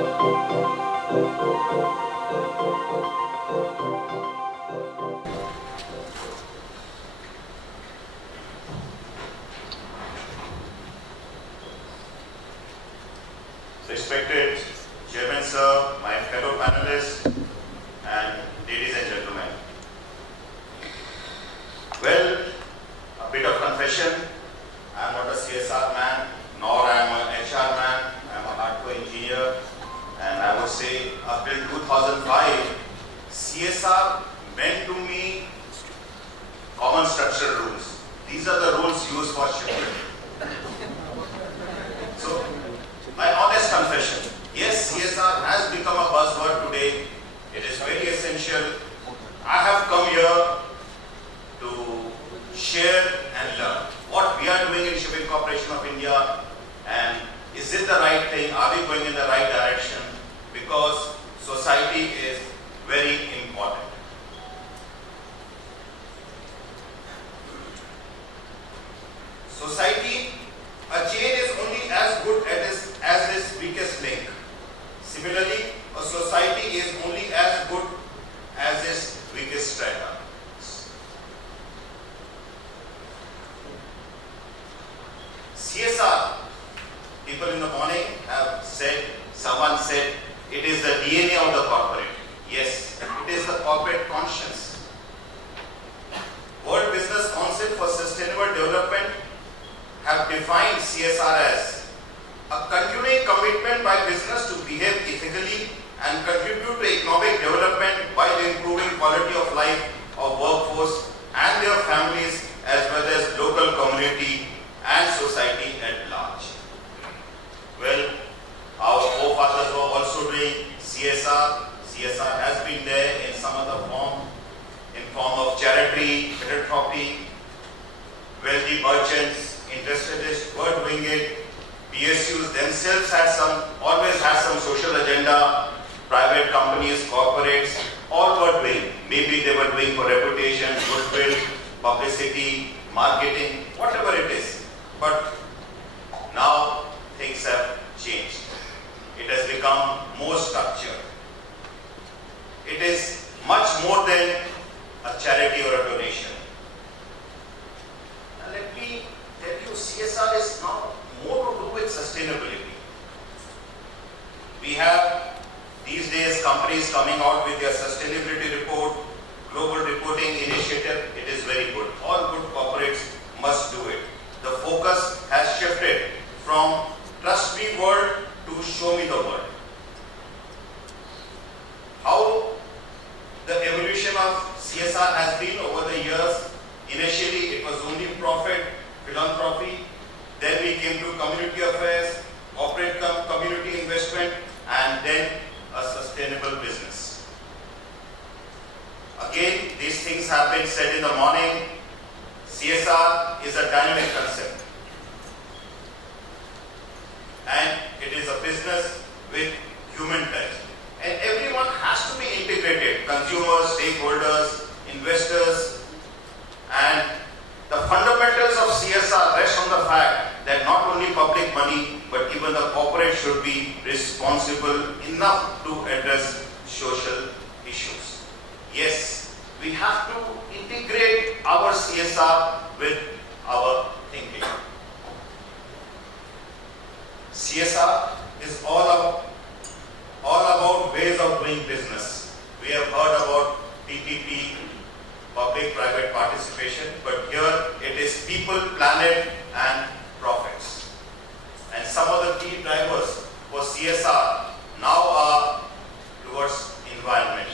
Respected Chairman Sir, my fellow panelists, and ladies and gentlemen. Well, a bit of confession, I am not a CSR man, nor I am an HR man, I am a hardcore engineer, and I would say up till 2005, CSR meant to me common structural rules. These are the rules used for shipment. So, my honest confession, yes, CSR has become a buzzword today. It is very essential. I have come here to share and learn what we are doing in Shipping Corporation of India, and is it the right thing? Are we going in the right direction? Because society is very important. Society, a chain is only as good as its weakest link. Similarly, a society is only as good as its weakest strata. CSR, people in the morning have said, someone said, it is the DNA of the corporate. Yes, it is the corporate conscience. World Business Council for Sustainable Development have defined CSR as a continuing commitment by business to behave ethically and contribute to economic development while improving quality of life of workforce and their families, as well as local community and society at large. Well, our forefathers were also doing CSR. CSR has been there in some other form, in form of charity, philanthropy. Wealthy merchants, industrialists were doing it. PSUs themselves always had some social agenda. Private companies, corporates, all were doing. Maybe they were doing for reputation, goodwill, publicity, marketing, whatever it is. But now things have changed. It has become more structured. It is much more than a charity or a donation. Now let me tell you, CSR is now more to do with sustainability. We have these days companies coming out with their sustainability report, global reporting initiative. It is very good. All good corporates must do it. The focus has shifted from trust me world to show me the world. How the evolution of CSR has been over the years. Initially it was only profit, philanthropy. Then we came to community affairs, corporate community investment, and then a sustainable business. Again, these things have been said in the morning. CSR is a dynamic concept. And it is a business with human touch. And everyone has to be integrated. Consumers, stakeholders, investors. And the fundamentals of CSR rest on the fact that not only public money, but even the corporate should be responsible enough to address social issues. Yes, we have to integrate our CSR with our thinking. CSR is all about ways of doing business. We have heard about PPP, public-private participation, but here it is people, planet, and profits. And some of the key drivers for CSR now are towards environment.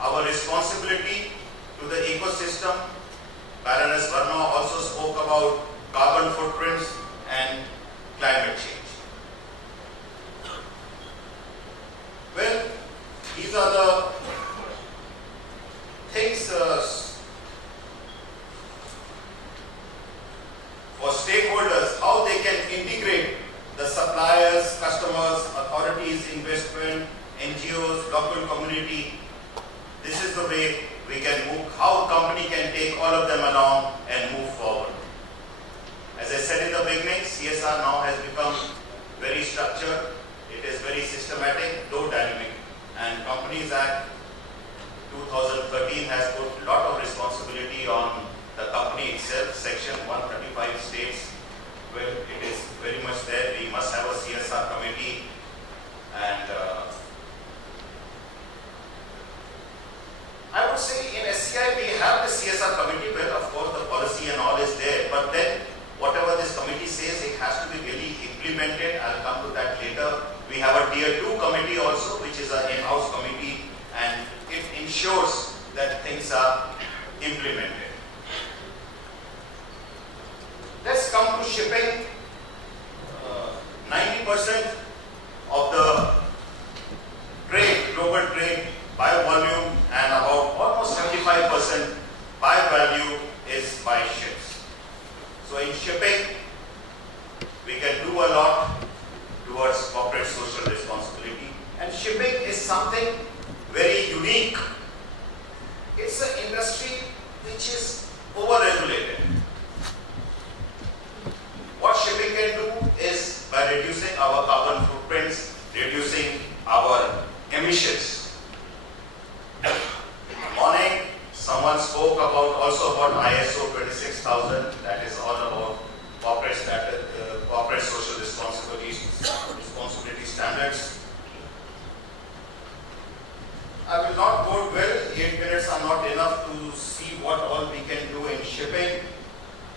Our responsibility to the ecosystem. Baroness Verma also spoke about carbon footprints and climate change. Well, these are the things for stakeholders, how they can integrate the suppliers, customers, authorities, investment, NGOs, local community. This is the way we can move, how company can take all of them along and move forward. As I said in the beginning, CSR now has become very structured. It is very systematic, though dynamic. And Companies Act 2013 has put a lot of responsibility on the company itself. Section 135 states, well, it is very much there. We must have a CSR committee, and I would say in SCI we have the CSR committee. Well, of course the policy and all is there, but then whatever this committee says, it has to be really implemented. I'll come to that later. We have a Tier 2 committee also, which is an in-house committee, and it ensures that things are implemented. Let's come to shipping. 90% of the trade, global trade by volume, and about almost 75% by value is by ships. So in shipping, we can do a lot towards corporate social responsibility. And shipping is something very unique. It's an industry which is over-regulated. What shipping can do is by reducing our carbon footprints, reducing our emissions. Morning, someone spoke also about ISO 26000, that is all about corporate social responsibility standards. I will not go well, 8 minutes are not enough to see what all we can do in shipping.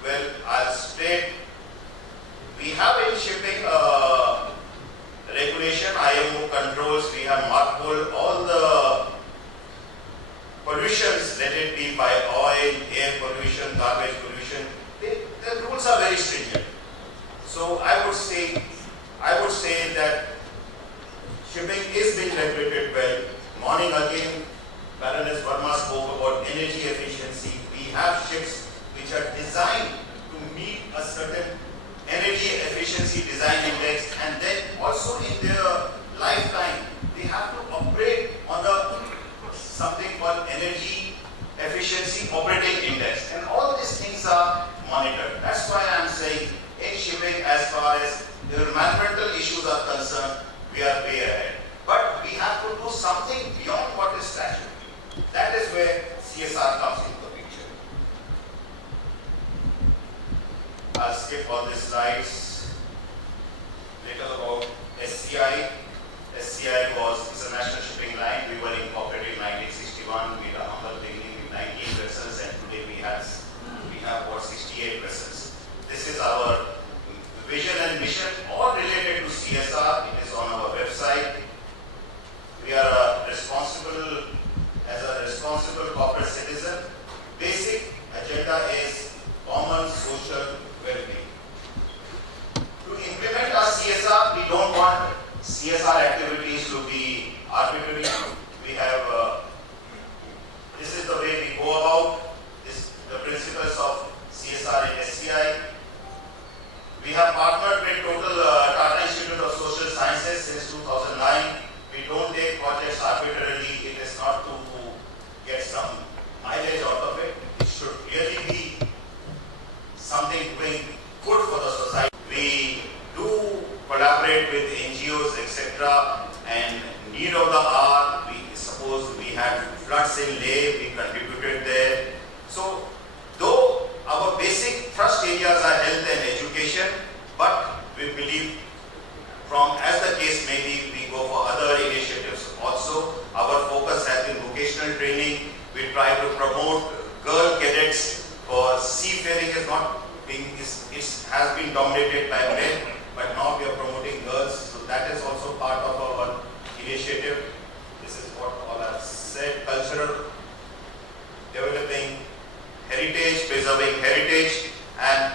Well, I'll state, we have in shipping regulation, IMO controls, we have MARPOL, all the pollutions, let it be by oil, air pollution, garbage pollution, the rules are very stringent. So I would say that shipping is being regulated well. Morning again, Baroness Verma spoke about energy efficiency. We have ships which are designed to meet a certain energy efficiency design index, and then also in their lifetime they have to operate on something called energy efficiency operating index, and all these things are monitored. That's why I'm saying in shipping, as far as the environmental issues are concerned, we are way ahead. But we have to do something beyond what is statutory. That is where CSR comes into the picture. I'll skip all these slides. Little about SCI. SCI is a national shipping line. We were incorporated in 1961. We had a humble beginning with 19 vessels, and today we have about 68 vessels. This is our vision and mission, all related to CSR. It is on our website. We are responsible corporate citizen. Basic agenda is common social well-being. To implement our CSR, we don't want CSR activities to be arbitrary. We have, this is the way we go about the principles of CSR in SCI. We have partnered with Tata Institute of Social Sciences since 2009. We don't take projects arbitrarily. It is not to get some mileage out of it. It should really be something doing good for the society. We do collaborate with NGOs, etc. And need of the hour, suppose we had floods in Leh, we contributed there. So, though our basic thrust areas are health and education, but we believe as the case may be, we go for other initiatives also. Our focus has been vocational training. We try to promote girl cadets for seafaring. It has been dominated by men, but now we are promoting girls. So that is also part of our initiative. This is what all I've said. Cultural, developing heritage, preserving heritage, and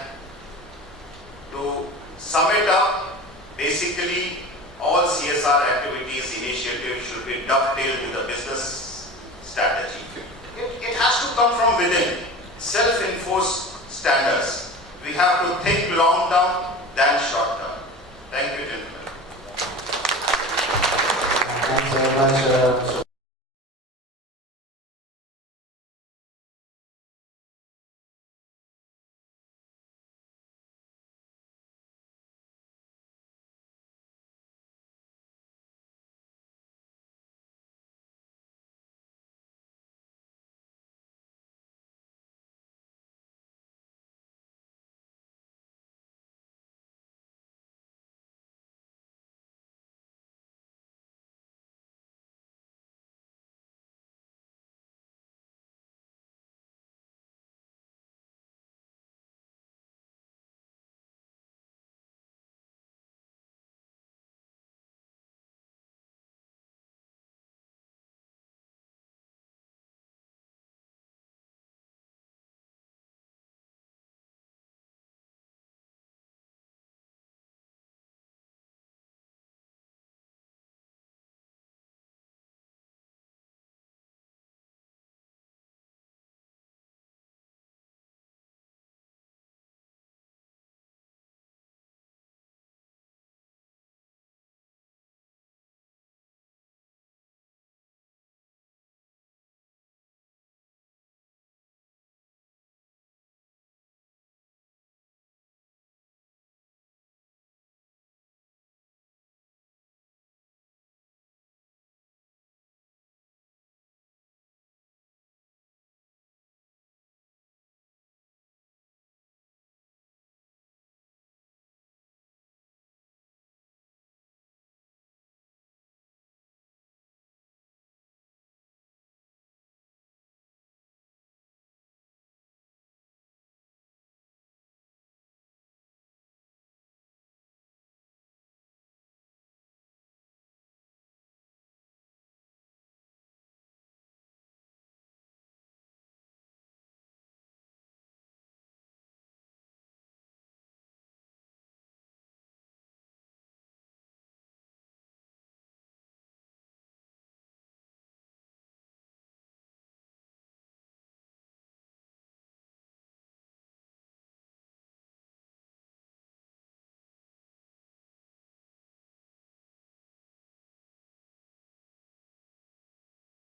to sum it up, basically, all CSR activities, initiatives should be dovetailed with the business strategy. It has to come from within, self-enforced standards. We have to think long term than short term. Thank you, gentlemen. Thanks very much.